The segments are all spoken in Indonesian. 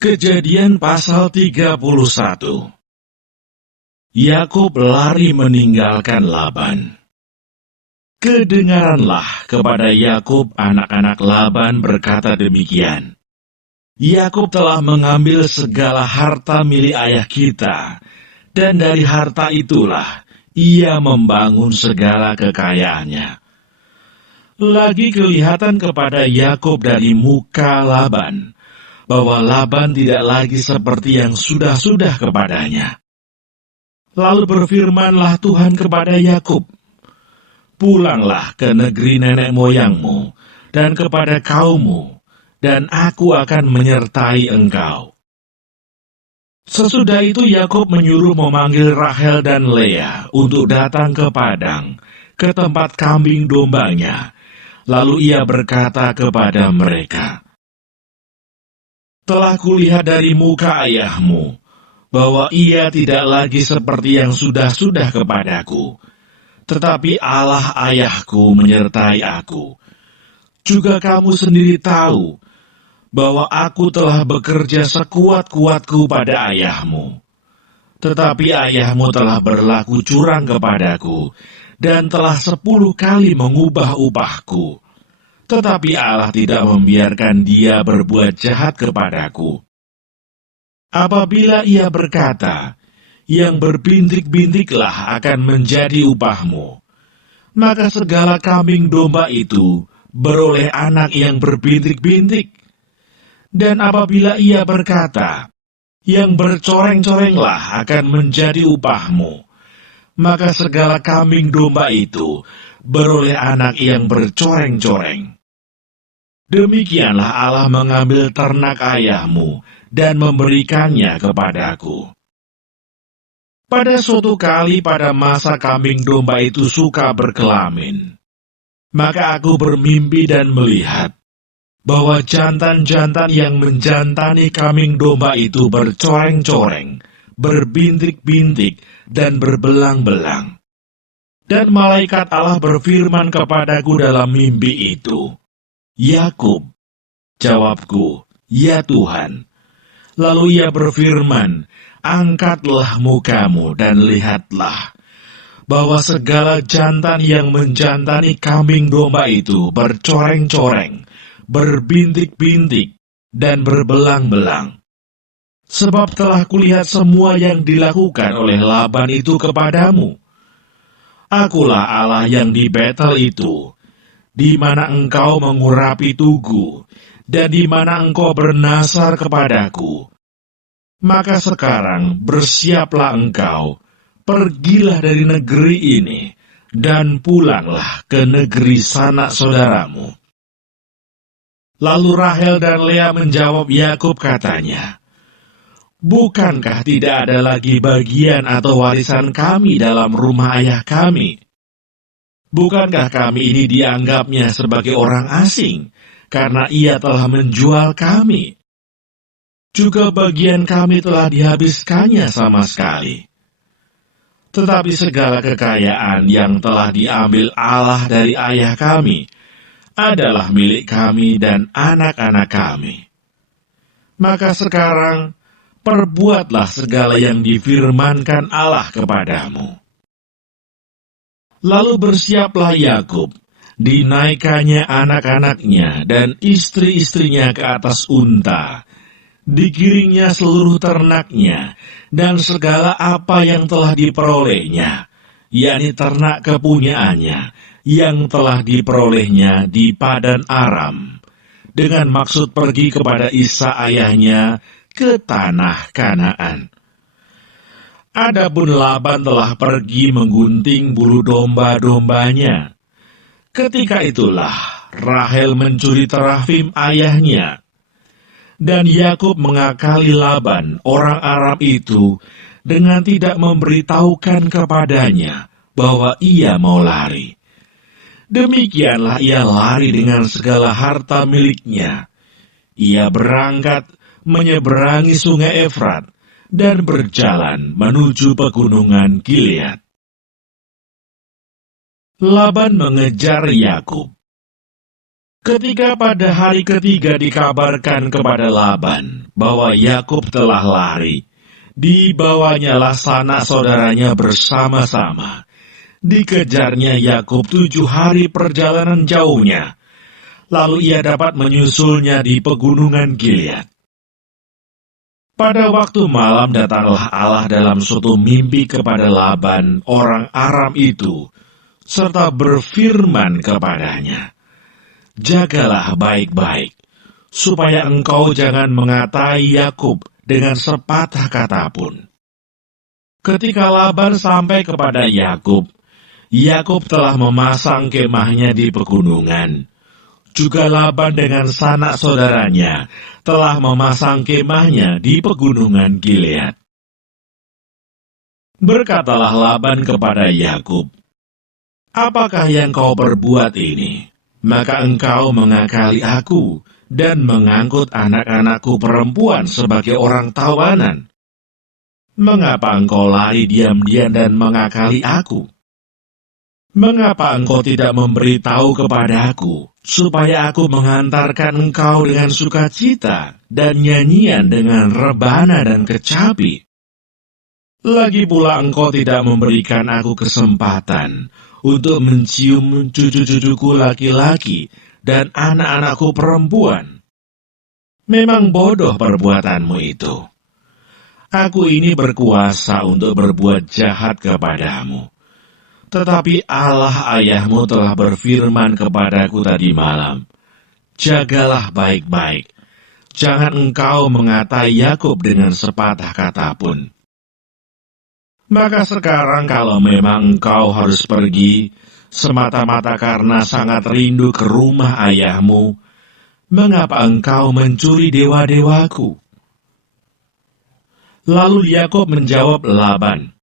Kejadian pasal 31. Yakub lari meninggalkan Laban. Kedengaranlah kepada Yakub anak-anak Laban berkata demikian. Yakub telah mengambil segala harta milik ayah kita, dan dari harta itulah ia membangun segala kekayaannya. Lagi kelihatan kepada Yakub dari muka Laban, bahwa Laban tidak lagi seperti yang sudah-sudah kepadanya. Lalu berfirmanlah Tuhan kepada Yakub, "Pulanglah ke negeri nenek moyangmu dan kepada kaummu, dan aku akan menyertai engkau." Sesudah itu Yakub menyuruh memanggil Rahel dan Lea untuk datang ke padang, ke tempat kambing dombanya. Lalu ia berkata kepada mereka, "Telah kulihat dari muka ayahmu, bahwa ia tidak lagi seperti yang sudah-sudah kepadaku. Tetapi Allah ayahku menyertai aku. Juga kamu sendiri tahu, bahwa aku telah bekerja sekuat-kuatku pada ayahmu. Tetapi ayahmu telah berlaku curang kepadaku, dan telah 10 kali mengubah upahku. Tetapi Allah tidak membiarkan dia berbuat jahat kepadaku. Apabila ia berkata, 'Yang berbintik-bintiklah akan menjadi upahmu,' maka segala kambing domba itu beroleh anak yang berbintik-bintik. Dan apabila ia berkata, 'Yang bercoreng-corenglah akan menjadi upahmu,' maka segala kambing domba itu beroleh anak yang bercoreng-coreng. Demikianlah Allah mengambil ternak ayahmu dan memberikannya kepadaku. Pada suatu kali pada masa kambing domba itu suka berkelamin, maka aku bermimpi dan melihat bahwa jantan-jantan yang menjantani kambing domba itu bercoreng-coreng, berbintik-bintik, dan berbelang-belang. Dan malaikat Allah berfirman kepadaku dalam mimpi itu, 'Yakub.' Jawabku, 'Ya Tuhan.' Lalu ia berfirman, 'Angkatlah mukamu dan lihatlah, bahwa segala jantan yang menjantani kambing domba itu bercoreng-coreng, berbintik-bintik, dan berbelang-belang. Sebab telah kulihat semua yang dilakukan oleh Laban itu kepadamu. Akulah Allah yang di Betel itu, di mana engkau mengurapi tugu, dan di mana engkau bernasar kepadaku. Maka sekarang bersiaplah engkau, pergilah dari negeri ini, dan pulanglah ke negeri sanak saudaramu." Lalu Rahel dan Lea menjawab Yakub katanya, "Bukankah tidak ada lagi bagian atau warisan kami dalam rumah ayah kami? Bukankah kami ini dianggapnya sebagai orang asing, karena ia telah menjual kami? Juga bagian kami telah dihabiskannya sama sekali. Tetapi segala kekayaan yang telah diambil Allah dari ayah kami adalah milik kami dan anak-anak kami. Maka sekarang perbuatlah segala yang difirmankan Allah kepadamu." Lalu bersiaplah Yakub, dinaikkannya anak-anaknya dan istri-istrinya ke atas unta, digiringnya seluruh ternaknya, dan segala apa yang telah diperolehnya, yakni ternak kepunyaannya, yang telah diperolehnya di Padan Aram, dengan maksud pergi kepada Ishak ayahnya ke tanah Kanaan. Adapun Laban telah pergi menggunting bulu domba-dombanya. Ketika itulah Rahel mencuri terafim ayahnya. Dan Yakub mengakali Laban, orang Aram itu, dengan tidak memberitahukan kepadanya bahwa ia mau lari. Demikianlah ia lari dengan segala harta miliknya. Ia berangkat menyeberangi sungai Efrat dan berjalan menuju pegunungan Gilead. Laban mengejar Yakub. Ketika pada hari ketiga dikabarkan kepada Laban bahwa Yakub telah lari, dibawanyalah sanak saudaranya bersama-sama. Dikejarnya Yakub 7 hari perjalanan jauhnya, lalu ia dapat menyusulnya di pegunungan Gilead. Pada waktu malam datanglah Allah dalam suatu mimpi kepada Laban, orang Aram itu, serta berfirman kepadanya, "Jagalah baik-baik, supaya engkau jangan mengatai Yakub dengan sepatah kata pun." Ketika Laban sampai kepada Yakub, Yakub telah memasang kemahnya di pegunungan. Juga Laban dengan sanak saudaranya telah memasang kemahnya di pegunungan Gilead. Berkatalah Laban kepada Yakub, "Apakah yang kau perbuat ini? Maka engkau mengakali aku dan mengangkut anak-anakku perempuan sebagai orang tawanan. Mengapa engkau lari diam-diam dan mengakali aku? Mengapa engkau tidak memberitahu kepadaku, supaya aku menghantarkan engkau dengan sukacita dan nyanyian dengan rebana dan kecapi? Lagi pula engkau tidak memberikan aku kesempatan untuk mencium cucu-cucuku laki-laki dan anak-anakku perempuan. Memang bodoh perbuatanmu itu. Aku ini berkuasa untuk berbuat jahat kepadamu. Tetapi Allah ayahmu telah berfirman kepadaku tadi malam, jagalah baik-baik, jangan engkau mengatai Yakub dengan sepatah kata pun. Maka sekarang kalau memang engkau harus pergi, semata-mata karena sangat rindu ke rumah ayahmu, mengapa engkau mencuri dewa-dewaku?" Lalu Yakub menjawab Laban,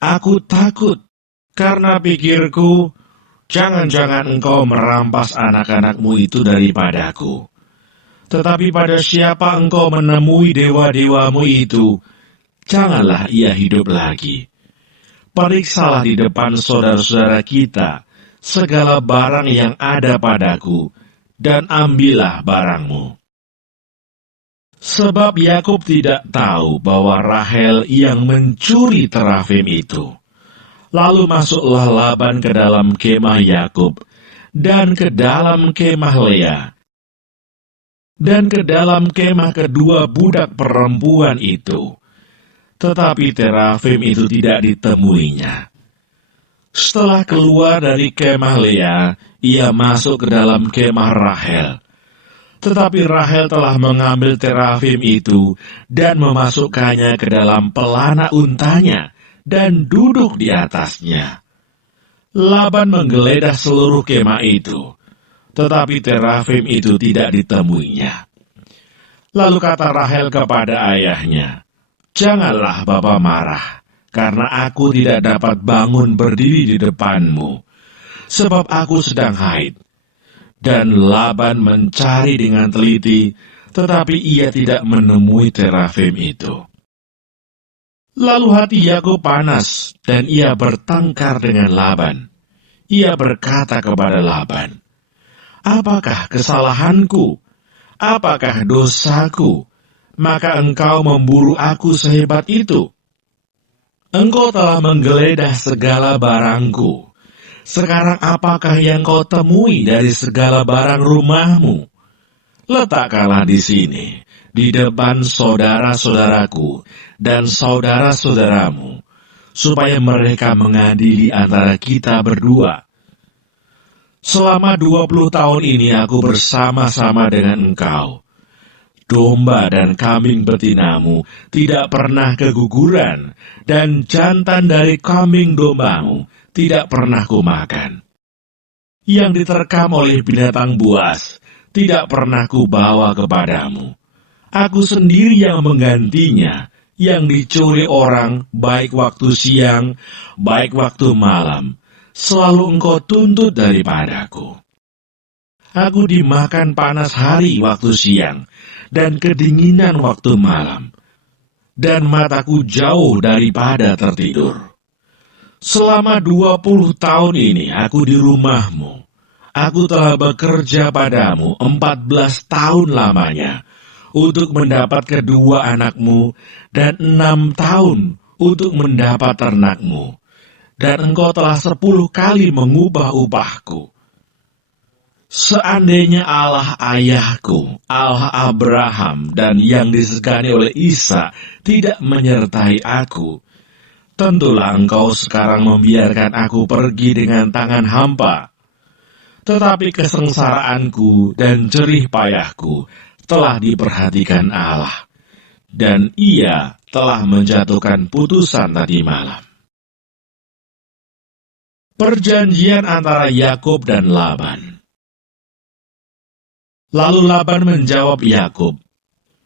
"Aku takut, karena pikirku, jangan-jangan engkau merampas anak-anakmu itu daripadaku. Tetapi pada siapa engkau menemui dewa-dewamu itu, janganlah ia hidup lagi. Periksalah di depan saudara-saudara kita segala barang yang ada padaku, dan ambillah barangmu." Sebab Yakub tidak tahu bahwa Rahel yang mencuri terafim itu. Lalu masuklah Laban ke dalam kemah Yakub, dan ke dalam kemah Lea, dan ke dalam kemah kedua budak perempuan itu. Tetapi terafim itu tidak ditemuinya. Setelah keluar dari kemah Lea, ia masuk ke dalam kemah Rahel. Tetapi Rahel telah mengambil terafim itu dan memasukkannya ke dalam pelana untanya, dan duduk di atasnya. Laban menggeledah seluruh kemah itu, tetapi terafim itu tidak ditemuinya. Lalu kata Rahel kepada ayahnya, "Janganlah Bapa marah, karena aku tidak dapat bangun berdiri di depanmu, sebab aku sedang haid." Dan Laban mencari dengan teliti, tetapi ia tidak menemui terafim itu. Lalu hati Yakub panas, dan ia bertengkar dengan Laban. Ia berkata kepada Laban, "Apakah kesalahanku? Apakah dosaku? Maka engkau memburu aku sehebat itu? Engkau telah menggeledah segala barangku. Sekarang apakah yang kau temui dari segala barang rumahmu? Letakkanlah di sini, di depan saudara-saudaraku dan saudara-saudaramu, supaya mereka mengadili antara kita berdua. Selama 20 tahun ini aku bersama-sama dengan engkau. Domba dan kambing betinamu tidak pernah keguguran, dan jantan dari kambing dombamu tidak pernah kumakan. Yang diterkam oleh binatang buas tidak pernah kubawa kepadamu. Aku sendiri yang menggantinya, yang dicuri orang baik waktu siang, baik waktu malam, selalu engkau tuntut daripadaku. Aku dimakan panas hari waktu siang, dan kedinginan waktu malam, dan mataku jauh daripada tertidur. Selama 20 tahun ini aku di rumahmu. Aku telah bekerja padamu 14 tahun lamanya untuk mendapat kedua anakmu dan 6 tahun untuk mendapat ternakmu. Dan engkau telah 10 kali mengubah upahku. Seandainya Allah ayahku, Allah Abraham dan yang disegani oleh Ishak tidak menyertai aku, tentulah engkau sekarang membiarkan aku pergi dengan tangan hampa. Tetapi kesengsaraanku dan jerih payahku telah diperhatikan Allah, dan Ia telah menjatuhkan putusan tadi malam. Perjanjian antara Yakub dan Laban. Lalu Laban menjawab Yakub,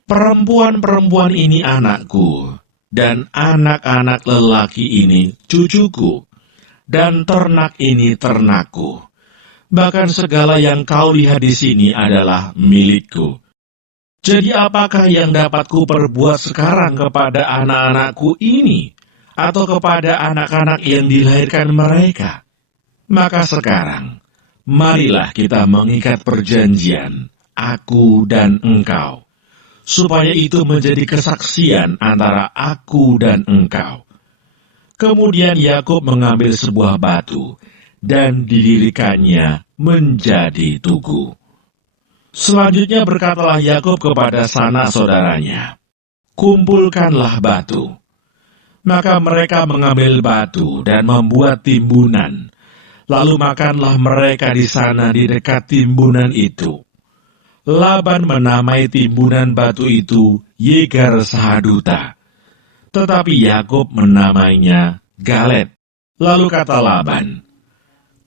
"Perempuan-perempuan ini anakku, dan anak-anak lelaki ini cucuku, dan ternak ini ternakku. Bahkan segala yang kau lihat di sini adalah milikku. Jadi apakah yang dapat ku perbuat sekarang kepada anak-anakku ini, atau kepada anak-anak yang dilahirkan mereka? Maka sekarang, marilah kita mengikat perjanjian, aku dan engkau, supaya itu menjadi kesaksian antara aku dan engkau." Kemudian Yakub mengambil sebuah batu, dan didirikannya menjadi tugu. Selanjutnya berkatalah Yakub kepada sanak saudaranya, "Kumpulkanlah batu." Maka mereka mengambil batu dan membuat timbunan. Lalu makanlah mereka di sana di dekat timbunan itu. Laban menamai timbunan batu itu Yegar Sahaduta, tetapi Yakub menamainya Galet. Lalu kata Laban,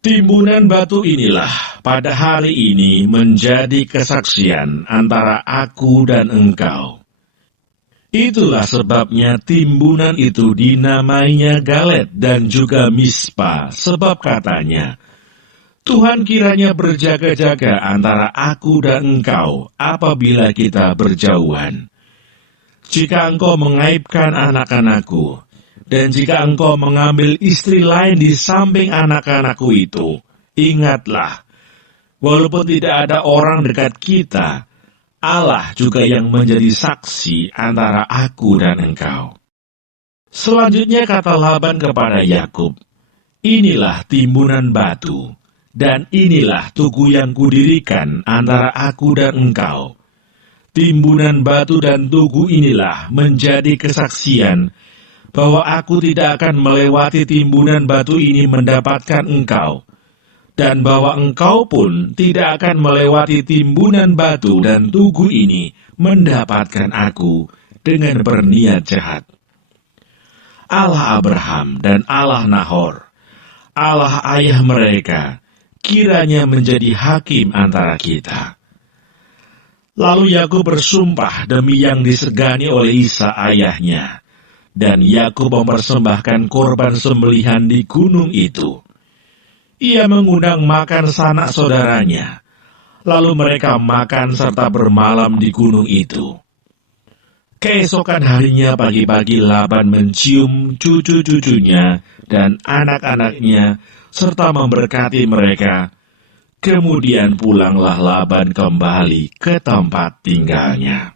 "Timbunan batu inilah pada hari ini menjadi kesaksian antara aku dan engkau." Itulah sebabnya timbunan itu dinamainya Galet dan juga Mispa, sebab katanya, "Tuhan kiranya berjaga-jaga antara aku dan engkau apabila kita berjauhan. Jika engkau mengaibkan anak-anakku, dan jika engkau mengambil istri lain di samping anak-anakku itu, ingatlah, walaupun tidak ada orang dekat kita, Allah juga yang menjadi saksi antara aku dan engkau." Selanjutnya kata Laban kepada Yakub, "Inilah timbunan batu, dan inilah tugu yang kudirikan antara aku dan engkau. Timbunan batu dan tugu inilah menjadi kesaksian bahwa aku tidak akan melewati timbunan batu ini mendapatkan engkau, dan bahwa engkau pun tidak akan melewati timbunan batu dan tugu ini mendapatkan aku dengan berniat jahat. Allah Abraham dan Allah Nahor, Allah ayah mereka, kiranya menjadi hakim antara kita." Lalu Yakub bersumpah demi yang disegani oleh Ishak ayahnya, dan Yakub mempersembahkan korban sembelihan di gunung itu. Ia mengundang makan sanak saudaranya, lalu mereka makan serta bermalam di gunung itu. Keesokan harinya pagi-pagi Laban mencium cucu-cucunya dan anak-anaknya serta memberkati mereka. Kemudian pulanglah Laban kembali ke tempat tinggalnya.